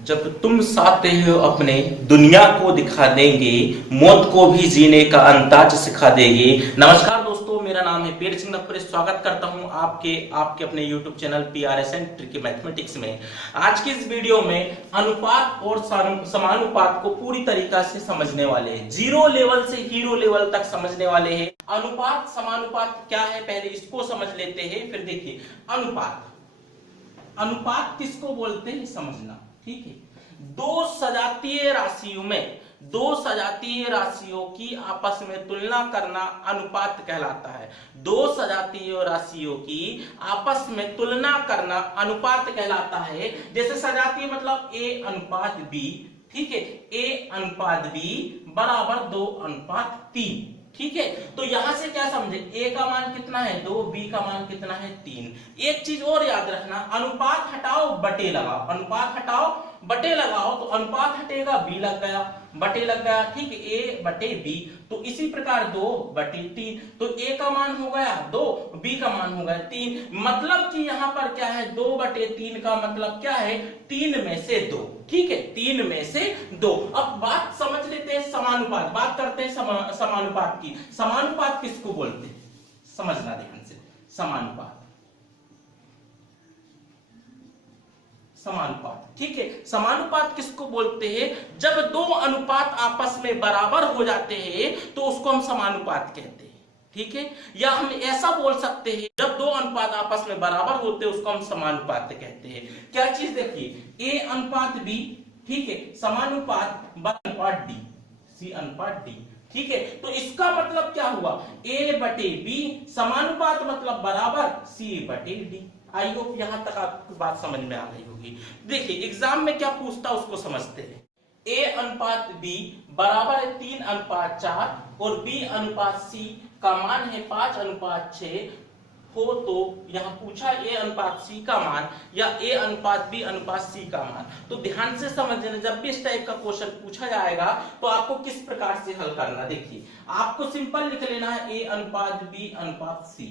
जब तुम साथे हो अपने दुनिया को दिखा देंगे, मौत को भी जीने का अंदाज सिखा देंगे। नमस्कार दोस्तों, मेरा नाम है पीर सिंह नप्परे। स्वागत करता हूं आपके आपके अपने YouTube channel PRSN tricky mathematics में। आज की इस वीडियो में अनुपात और समानुपात को पूरी तरीका से समझने वाले हैं, जीरो लेवल से हीरो लेवल तक समझने वाले हैं। अनुपात समानुपात क्या है, पहले इसको समझ लेते हैं, फिर देखिए अनुपात। अनुपात किसको बोलते हैं समझना, ठीक है। दो सजातीय राशियों की आपस में तुलना करना अनुपात कहलाता है। दो सजातीय राशियों की आपस में तुलना करना अनुपात कहलाता है। जैसे सजातीय मतलब A अनुपात B, ठीक है। A अनुपात B बराबर 2:3, ठीक है। तो यहां से क्या समझे, A का मान कितना है 2, B का मान कितना है 3। एक चीज और याद रखना, अनुपात हटाओ बटे लगाओ, अनुपात हटाओ बटे लगाओ, तो अनुपात हटेगा B लग गया, बटे लग गया, ठीक है, A बटे B। तो इसी प्रकार 2/3, तो A का मान हो गया 2, B का मान हो गया 3। मतलब कि यहां पर क्या है, 2/3 का मतलब क्या है, 3 में से 2, ठीक है, 3 में से 2। अब बात समझ लेते हैं समानुपात, बात करते हैं समानुपात की। समानुपात किसको बोलते हैं समझना ध्यान से। समानुपात, समानुपात, ठीक है। समानुपात किसको बोलते हैं, जब दो अनुपात आपस में बराबर हो जाते हैं तो उसको हम समानुपात कहते हैं, ठीक है। या हम ऐसा बोल सकते हैं, जब दो अनुपात आपस में बराबर होते हैं उसको हम समानुपात कहते हैं। क्या चीज देखिए, A अनुपात B, ठीक है, समानुपात B अनुपात D, C अनुपात D, ठीक है। तो इसका मतलब क्या हुआ, A बटे B समानुपात मतलब बराबर C बटे D। आई होप यहां तक आपको बात समझ में आ गई होगी। देखिए एग्जाम में क्या पूछता उसको समझते हैं। A अनुपात B बराबर है 3:4 और B अनुपात C का मान है 5:6 हो, तो यहां पूछा A अनुपात C का मान या A अनुपात B अनुपात C का मान। तो ध्यान से समझना, जब भी इस टाइप का क्वेश्चन पूछा जाएगा तो आपको किस प्रकार से हल करना। देखिए आपको सिंपल लिख लेना है A अनुपात B अनुपात C,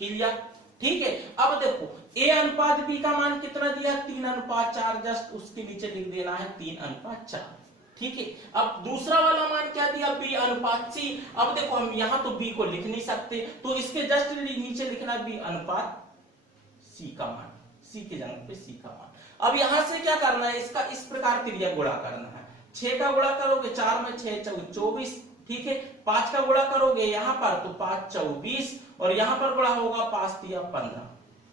क्लियर, ठीक है। अब देखो A अनुपात B का मान कितना दिया 3:4, जस्ट उसके नीचे लिख देना है 3:4, ठीक है। अब दूसरा वाला मान क्या दिया B अनुपात C। अब देखो हम यहां तो B को लिख नहीं सकते, तो इसके जस्ट नीचे लिखना B अनुपात C का मान, C के जगह पे C का मान। अब यहां से क्या करना है, इसका इस प्रकार त्रिज्या गुणा करना है। 6 का गुणा करोगे 4 में 6 × 24, ठीक है। 5 का गुणा करोगे यहां पर तो 5 × 20 और यहां पर गुणा होगा 5 × 15,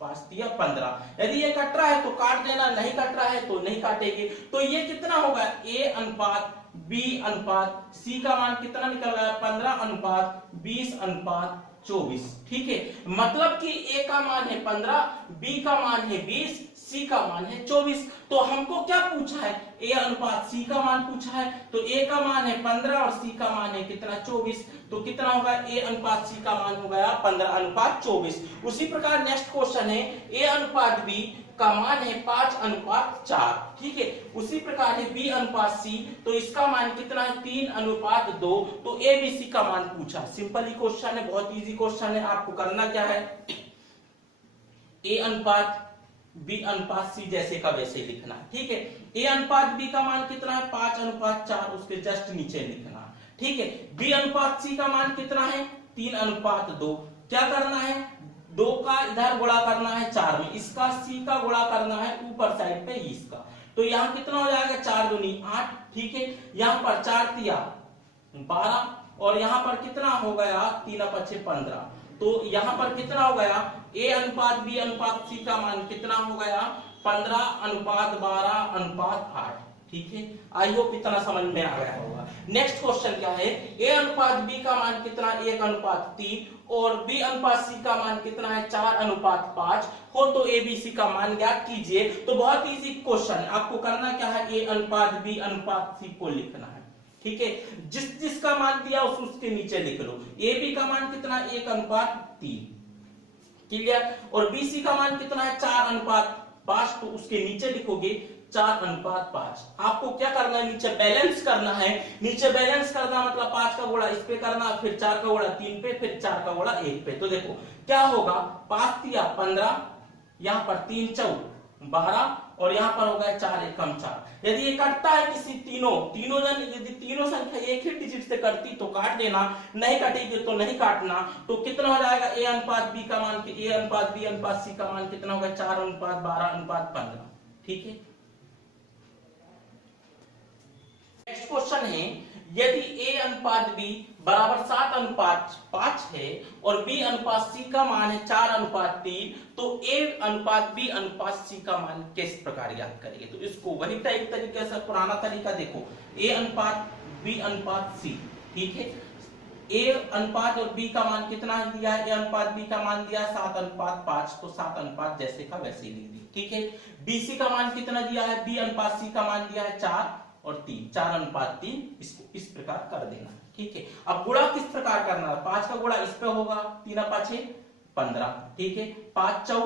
5 × 15। यदि ये कट रहा है तो काट देना, नहीं कट रहा है तो नहीं काटेंगे। तो ये कितना होगा, A अनुपात B अनुपात C का मान कितना निकल रहा है 15:20:24, ठीक है। मतलब कि A का मान है 15, B का मान है 20, C का मान है 24। तो हमको क्या पूछा है, A अनुपात C का मान पूछा है, तो A का मान है 15 और C का मान है कितना 24। तो कितना होगा, A अनुपात C का मान हो गया 15:24। उसी प्रकार नेक्स्ट क्वेश्चन है A अनुपात B का मान है 5:4, ठीक है। उसी प्रकार है B अनुपात C, तो इसका मान कितना है 3:2। तो ABC का मान पूछा। सिंपल ही क्वेश्चन है, बहुत इजी क्वेश्चन है। आपको करना क्या है, A अनुपात B अनुपात C जैसे का वैसे लिखना, ठीक है। A अनुपात B का मान कितना है 5:4, उसके जस्ट नीचे लिखना, ठीक है। B अनुपात C का मान कितना है 3:2। क्या करना है, 2 का इधर गुणा करना है 4 में, इसका C का गुणा करना है ऊपर साइड पे इसका। तो यहाँ कितना हो जाएगा 4 दूनी 8, ठीक है। यहाँ पर 4 तिया 12 और यहाँ पर कितना हो गया 3×5 15। तो यहां पर कितना हो गया, A अनुपात B अनुपात C का मान कितना हो गया 15:12:8, ठीक है। आई होप इतना समझ में आ गया होगा। नेक्स्ट क्वेश्चन क्या है, A अनुपात B का मान कितना 1:3 और B अनुपात C का मान कितना है 4:5 हो, तो ABC का मान ज्ञात कीजिए। तो बहुत इजी क्वेश्चन है, आपको करना क्या है, A अनुपात B अनुपात C को लिखना है, ठीक है। जिस जिसका मान दिया उसके नीचे लिख लो। ए बी का मान कितना 1:3, क्लियर। और BC का मान कितना है 4:5, तो उसके नीचे लिखोगे 4:5। आपको क्या करना है, नीचे बैलेंस करना है। नीचे बैलेंस करना मतलब 5 का गुणा इस पे करना, फिर 4 का गुणा 3 पे, फिर 4 का गुणा 1 पे। तो देखो क्या होगा, 5 × 15, यहां पर 3 × 4 12 और यहाँ पर होगा 4 एकम 4। यदि ये कटता है किसी तीनों जन, यदि तीनों संख्या एक ही डिजिट से कटती तो काट देना, नहीं कटेगी तो नहीं काटना। तो कितना हो जाएगा a अनुपात b का मान, a अनुपात b अनुपात c का मान कितना होगा 4 अनुपात 12 अनुपात 15। ठीक है, नेक्स्ट क्वेश्चन है यदि a अनुपात b बराबर 7 अनुपात 5 है और b अनुपात c का मान है 4 अनुपात 3, तो a अनुपात b अनुपात c का मान किस प्रकार याद करेंगे। तो इसको वही टाइप तरीके से पुराना तरीका देखो, a अनुपात b अनुपात c। ठीक है, a अनुपात और b का मान कितना दिया है, a अनुपात b का मान दिया 7 अनुपात 5, तो 7 अनुपात जैसे का वैसे ही लिख दिया। ठीक है, bc का मान कितना दिया है, b अनुपात c का मान दिया है 4 और 3, 4 अनुपात 3, इसको इस प्रकार कर देना। ठीक है, अब गुणा किस प्रकार करना है, 5 का गुणा इस पे होगा, 3 5 15। ठीक है, 5 4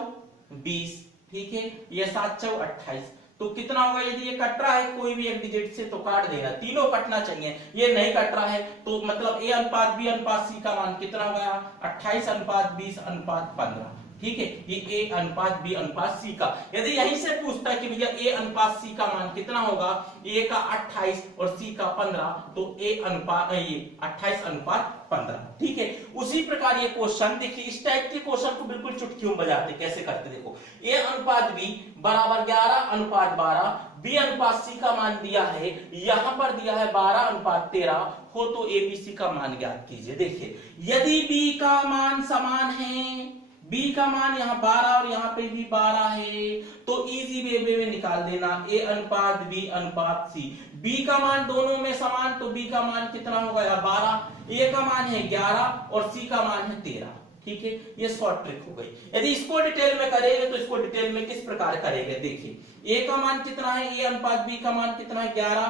20। ठीक है, ये 7 4 28। तो कितना होगा, यदि ये कट रहा है कोई भी एक डिजिट से तो काट देना, तीनों कटना चाहिए, ये नहीं कट रहा है तो मतलब a अनुपात b अनुपात c का मान कितना होगा 28 अनुपात 20 अनुपात 15। ठीक है, ये a अनुपात b अनुपात c का। यदि यहीं से पूछता है कि भैया a अनुपात c का मान कितना होगा, a का 28 और c का 15, तो a अनुपात ये 28 अनुपात 15। ठीक है, उसी प्रकार ये क्वेश्चन देखिए, इस टाइप के क्वेश्चन को बिल्कुल चुटकियों में बजाते कैसे करते देखो, a अनुपात b बराबर 11 अनुपात 12, b अनुपात c का मान दिया है, यहां पर दिया है 12 अनुपात 13 हो, तो a b c का मान ज्ञात कीजिए। देखिए, यदि b का मान समान है, b का मान यहाँ 12 और यहाँ पे भी 12 है, तो इजी वे में निकाल देना, a अनुपात b अनुपात c। b का मान दोनों में समान, तो b का मान कितना होगा यहाँ 12, a का मान है 11 और c का मान है 13। ठीक है, ये शॉर्ट ट्रिक हो गई। यदि इसको डिटेल में करेंगे तो इसको डिटेल में किस प्रकार करेंगे, देखिए a का मान कितना है, a अनुपात b का मान कितना है 11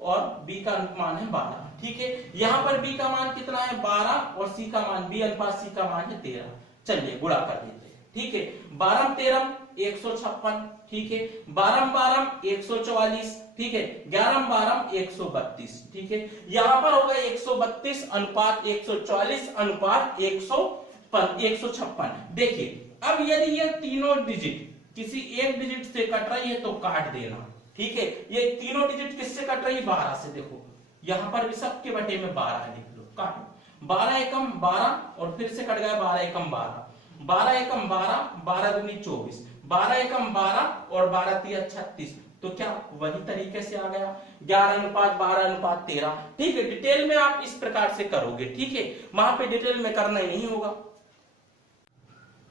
और b का मान है 12। ठीक है, यहाँ पर b का मान कितना है 12 और c का मान, b अनुपात c का मान है 13। चलिए गुणा कर देते हैं। ठीक है, 12 13 156। ठीक है, 12 12 144। ठीक है, 11 12 132। ठीक है, यहां पर होगा 132 अनुपात 144 अनुपात 156। देखिए, अब यदि ये तीनों डिजिट किसी एक डिजिट से कट रही है तो काट देना। ठीक है, ये तीनों डिजिट किससे कट रही है 12 से। देखो यहां पर भी सबके बटे में 12 है, लिख लो, काटो। 12 एकम 12 और फिर से कट गया 12 एकम 12, 12 एकम 12, 12 दूनी 24, 12 एकम 12 और 12 तिया 36। तो क्या वही तरीके से आ गया 11 अनुपात 12 अनुपात 13। ठीक है, डिटेल में आप इस प्रकार से करोगे। ठीक है, वहां पे डिटेल में करना ही नहीं होगा।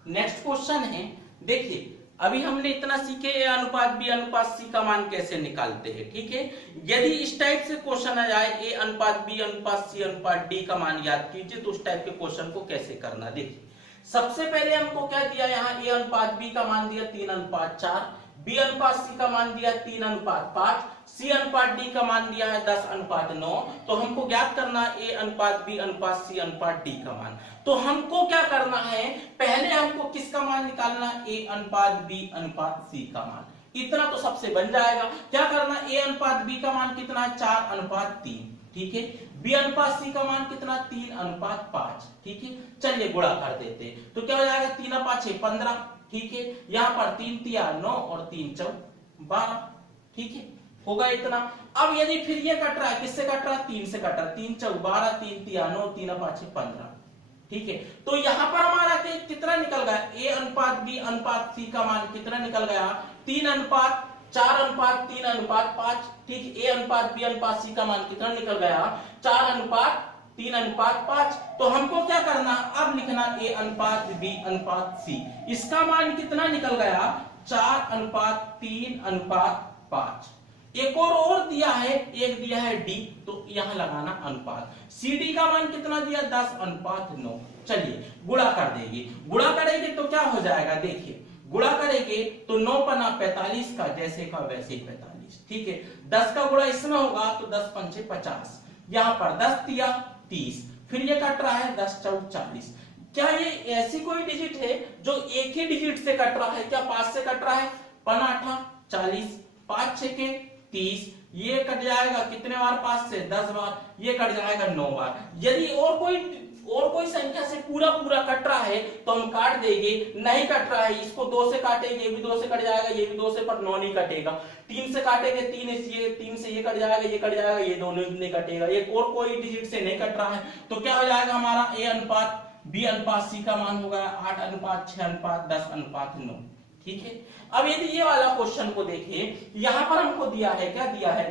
नेक्स्ट क्वेश्चन है, देखिए अभी हमने इतना सीखे a अनुपात b अनुपात c का मान कैसे निकालते हैं। ठीक है, यदि इस टाइप से क्वेश्चन आ जाए a अनुपात b अनुपात c अनुपात d का मान याद कीजिए, तो उस टाइप के क्वेश्चन को कैसे करना। देखिए, सबसे पहले हमको क्या दिया, यहाँ a अनुपात b का मान दिया 3 अनुपात 4, b अनुपात c का मान दिया 3 अनुपात 5, c अनुपात d का मान दिया है 10 अनुपात 9। तो हमको ज्ञात करना a अनुपात b अनुपात c अनुपात d का मान। तो हमको क्या करना है, पहले हमको किसका मान निकालना, a अनुपात b अनुपात c का मान। इतना तो सबसे बन जाएगा। क्या करना, a अनुपात b का मान कितना है 4 अनुपात 3। ठीक है, b अनुपात c का मान कितना 3 अनुपात 5। ठीक है, चलिए गुणा कर देते हैं। तो क्या हो जाएगा 3 5 15। ठीक है, यहाँ पर 3 तिया 9 और 3 4 12। ठीक है, होगा इतना। अब यदि फिर ये कट रहा है, किससे कट रहा है 3 से कट रहा है, 3 4 12, 3 तिया 9, 3 5 15। ठीक है, तो यहाँ पर हमारा कितना निकल गया, a अनुपात b अनुपात c का मान कितना निकल गया 3 अनुपात 4 अनुपात 3 अनुपात 5। ठीक, a अनुपात b अनुपात c का मान कितना निकल गया 4 अनुपात 3 अनुपात 5। तो हमको क्या करना, अब लिखना a अनुपात b अनुपात c, इसका मान कितना निकल गया 4 अनुपात 3 अनुपात 5। एक और दिया है, एक दिया है d, तो यहां लगाना अनुपात। cd का मान कितना दिया 10 अनुपात 9। चलिए गुणा कर देंगे, गुणा करेंगे तो क्या हो जाएगा, देखिए गुणा करेंगे तो 9 पन्ना 45 का जैसे का वैसे 45। ठीक है, 10 का गुणा इसमें होगा तो 10 पंचे 50, यहाँ पर 10 तिया 30, फिर ये कट रहा है 10 4 40। क्या ये ऐसी कोई डिजिट है जो एक ही डिजिट से कट रहा है, क्या 5 से कट रहा है, 5 8 40, 5 6 के 30, ये कट जाएगा कितने बार 5 से 10 बार, ये कट जाएगा 9 बार। यदि और और कोई संख्या से पूरा पूरा कट रहा है तो हम काट देंगे, नहीं कट रहा है इसको 2 से काटेंगे, ये भी 2 से कट जाएगा, ये भी 2 से, पर 9 नहीं कटेगा। 3 से काटेंगे, 3 से ये कट जाएगा, ये कट जाएगा, ये दोनों नहीं कटेगा। एक और कोई डिजिट से नहीं कट रहा है तो क्या हो जाएगा हमारा A अनुपात B अनुपात C का मान होगा 8 अनुपात 6 अनुपात 10 अनुपात 9। ठीक है, अब यदि ये वाला क्वेश्चन को देखिए, यहां पर हमको दिया है, क्या दिया है,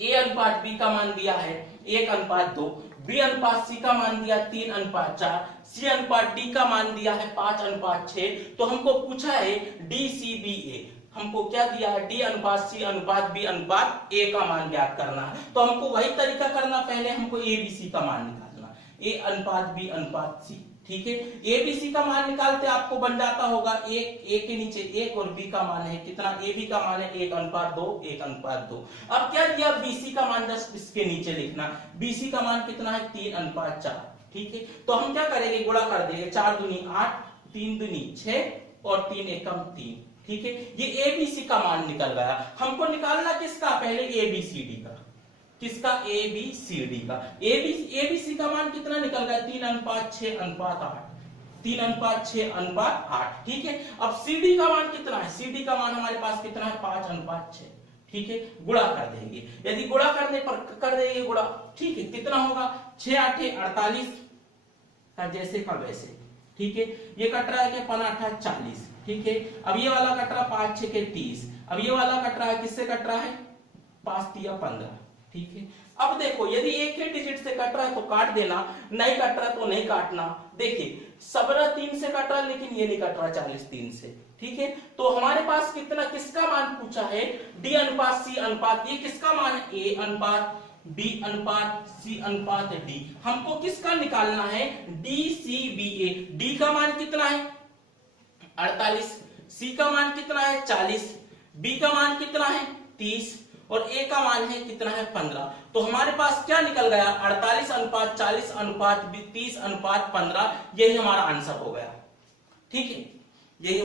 A अनुपात B का मान दिया है 1 अनुपात 2, B अनुपात C का मान दिया 3 अनुपात 4, C अनुपात D का मान दिया है 5 अनुपात 6। तो हमको पूछा है DCBA, हमको क्या दिया है, D अनुपात C अनुपात B अनुपात A का मान ज्ञात करना है। तो हमको वही तरीका करना, पहले हमको ABC का मान निकालना, A अनुपात B अनुपात C। ठीक है, ABC का मान निकालते आपको बन जाता होगा एक, A के नीचे 1 और B का मान है कितना, AB का मान है 1 अनुपात 2, 1 अनुपात 2। अब क्या दिया, BC का मान जस्ट इसके नीचे लिखना, BC का मान कितना है 3 अनुपात 4। ठीक है, तो हम क्या करेंगे, गुणा कर देंगे, 4 दूनी 8, 3 दूनी 6 और 3 एकम 3। ठीक है, ये ABC का मान निकल गया। हमको निकालना किसका, पहले ABCD का, किसका, ABCD का। ABC का मान कितना निकल गया, 3 अनुपात 6 अनुपात 8, 3 अनुपात 6 अनुपात 8। ठीक है, अब CD का मान कितना है, CD का मान हमारे पास कितना है 5 अनुपात 6। ठीक है, गुणा कर देंगे, यदि गुणा करने पर कर देंगे गुणा, ठीक है, कितना होगा 6 8 48 का जैसे का वैसे। ठीक है, ये कट रहा है कि 5 8 40। ठीक है, अब ये वाला कट रहा 5 6 के 30, अब ये वाला कट रहा है, किससे कट रहा है, 5 3 15। ठीक है, अब देखो यदि एक ही डिजिट से कट रहा है तो काट देना, नहीं कट रहा तो नहीं काटना। देखिए 17 3 से कट रहा है लेकिन ये नहीं कट रहा 40 3 से। ठीक है, तो हमारे पास कितना, किसका मान पूछा है, D अनुपात C अनुपात, ये किसका मान है, A अनुपात B अनुपात C अनुपात D। हमको किसका निकालना है, DCBA। D का मान कितना है 48, C का मान कितना है 40, B का मान कितना है 30 और A का मान है कितना है 15। तो हमारे पास क्या निकल गया, 48 अनुपात 40 अनुपात 30 अनुपात 15, यही हमारा आंसर हो गया। ठीक है, यही।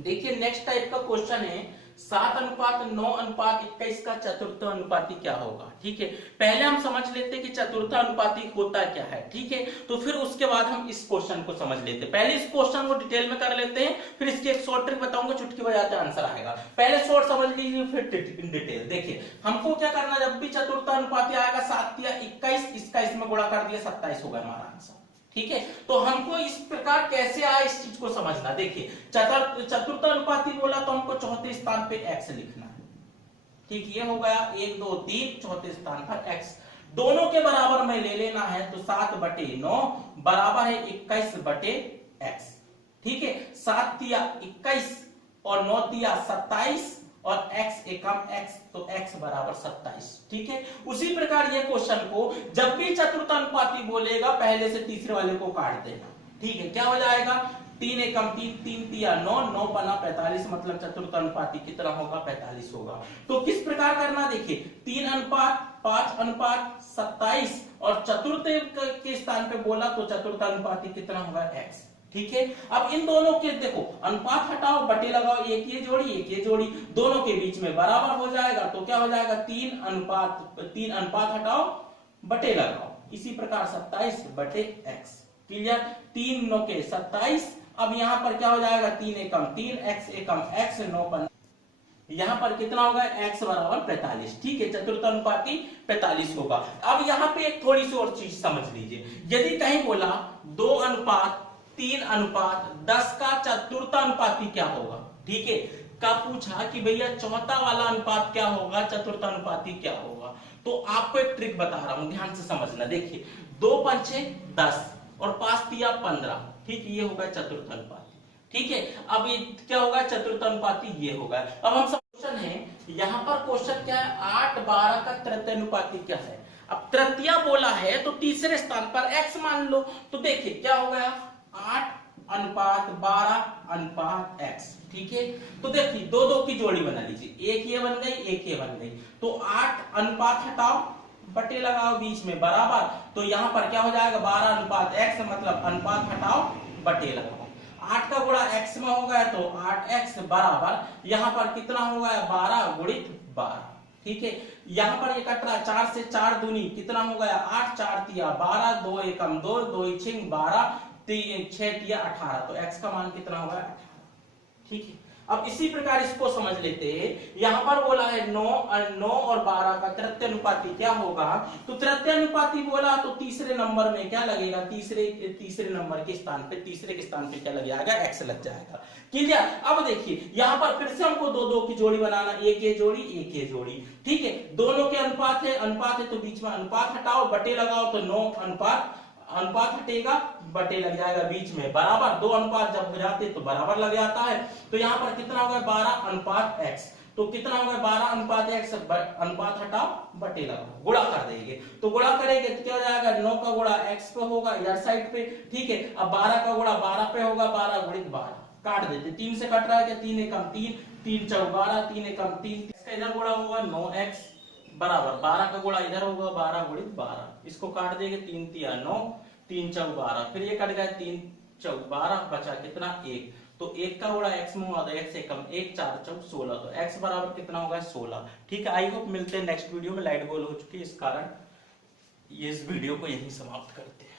देखिए नेक्स्ट टाइप का क्वेश्चन है, 7 अनुपात 9 अनुपात 21 का चतुर्थ अनुपाती क्या होगा। ठीक है, पहले हम समझ लेते हैं कि चतुर्थ अनुपाती होता क्या है। ठीक है, तो फिर उसके बाद हम इस क्वेश्चन को समझ लेते हैं। पहले इस क्वेश्चन को डिटेल में कर लेते हैं, फिर इसकी एक शॉर्ट ट्रिक बताऊंगा, चुटकी बजाते आंसर आएगा। पहले शॉर्ट समझ लीजिए फिर डिटेल। देखिए हमको क्या करना, जब भी चतुर्थ अनुपाती आएगा 7 या 21, इसका इसमें गुणा कर दिया 27 होगा हमारा आंसर। ठीक है, तो हमको इस प्रकार कैसे आया इस चीज को समझना। देखिए चतुर्थ अनुपाती बोला तो हमको चौथे स्थान पे x लिखना है। ठीक, ये हो गया 1 2 3, चौथे स्थान पर x, दोनों के बराबर में ले लेना है तो 7/9 बराबर है 21/x। ठीक है, 7 तिया 21 और 9 तिया 27 और x एकम x, तो x बराबर 27। ठीक है, उसी प्रकार ये क्वेश्चन को जब भी चतुर्थ अनुपाती बोलेगा पहले से तीसरे वाले को काट देना। ठीक है, क्या हो जाएगा, 3 एकम 3, 3 तिया 9, 9 पना 45, मतलब चतुर्थ अनुपाती कितना होगा 45 होगा। तो किस प्रकार करना, देखिए 3 अनुपात 5 अनुपात 27 और चतुर्थ के स्थान पे बोला तो चतुर्थ अनुपाती कितना होगा x। ठीक है, अब इन दोनों के देखो अनुपात हटाओ बटे लगाओ, एक ये जोड़ी एक ये जोड़ी, दोनों के बीच में बराबर हो जाएगा तो क्या हो जाएगा 3 अनुपात हटाओ बटे लगाओ, इसी प्रकार 27/x। क्लियर, 3 9 के 27। अब यहां पर क्या हो जाएगा, 3 एकम 3, x एकम x, 9 यहां पर कितना होगा x बराबर 45। ठीक है, चतुर्थ अनुपाती 45 होगा। अब यहां पे एक थोड़ी सी और चीज समझ लीजिए, यदि कहीं बोला 2 अनुपात 3 अनुपात 10 का चतुर्थ अनुपाती क्या होगा। ठीक है, का पूछा कि भैया चौथा वाला अनुपात क्या होगा, चतुर्थ अनुपाती क्या होगा। तो आपको एक ट्रिक बता रहा हूं, ध्यान से समझना। देखिए 2 पंचे 10 और 5 तिया 15। ठीक, ये होगा चतुर्थ अनुपाती। ठीक है, अब ये क्या होगा, चतुर्थ अनुपाती ये होगा। अब हम क्वेश्चन है, यहाँ पर क्वेश्चन क्या है, 8 12 का तृतीय अनुपाती क्या है। अब तृतीय बोला है तो तीसरे स्थान पर x मान लो। तो देखिए क्या हो गया, 8 अनुपात 12 अनुपात x। ठीक है, तो देखिए 2 2 की जोड़ी बना लीजिए, एक ये बन गई एक ये बन गई, तो 8 अनुपात हटाओ बटे लगाओ बीच में बराबर, तो यहां पर क्या हो जाएगा 12 अनुपात x, मतलब अनुपात हटाओ बटे लगाओ, 8 का गुणा x में हो गया तो 8x बराबर यहां पर कितना हो गया 12 गुणित 12। ठीक है। यहाँ पर ये कट रहा है 4 से 4 दूनी कितना हो गया 8, 4 तिया 12, 2 एकम 2, 2 छिंग 12, 6 तिया 18। तो x का मान कितना होगा 18। ठीक है। अब इसी प्रकार इसको समझ लेते हैं। यहां पर बोला है 9 और 12 का तृतीयानुपाती क्या होगा। तो तृतीयानुपाती बोला तो तीसरे नंबर में क्या लगेगा, तीसरे नंबर के स्थान पे, तीसरे के स्थान पे क्या लग जाएगा, x लग जाएगा। क्लियर। अब देखिए यहां पर फिर से हमको दो दो की जोड़ी बनाना, एक ये जोड़ी एक ये जोड़ी। ठीक है, दोनों के अनुपात है तो बीच में अनुपात हटाओ, बटे लगाओ तो 9 अनुपात हटेगा, बटे लग जाएगा बीच में बराबर। दो अनुपात जब हो जाते तो बराबर लग जाता है। तो यहाँ पर कितना होगा 12 अनुपात x। तो कितना होगा 12 अनुपात x, अनुपात हटाओ बटे लगाओ, गुणा कर देंगे। तो गुणा करेंगे तो क्या हो जाएगा 9 का गुणा x पे होगा इधर साइड पे। ठीक है। अब 12 का गुणा 12 पे होगा, 12 गुणित 12 काट देते, 3 से कट रहा है क्या, 3 एकम 3, 3 चौक 12, 3 एकम 3, इसका इधर गुणा होगा 9x बराबर 12 का गुणा इधर होगा 12 गुणित 12, इसको काट देंगे 3 तिया 9, 3 चौक 12, फिर ये कट गया 3 चौक 12, बचा कितना 1। तो 1 का गुणा x में हुआ तो x एकम 1, 4 चौक 16, तो x बराबर कितना होगा 16। ठीक है। आई होप मिलते हैं नेक्स्ट वीडियो में। लाइट गोल हो चुकी है, इस कारण ये इस वीडियो को यहीं समाप्त करते हैं।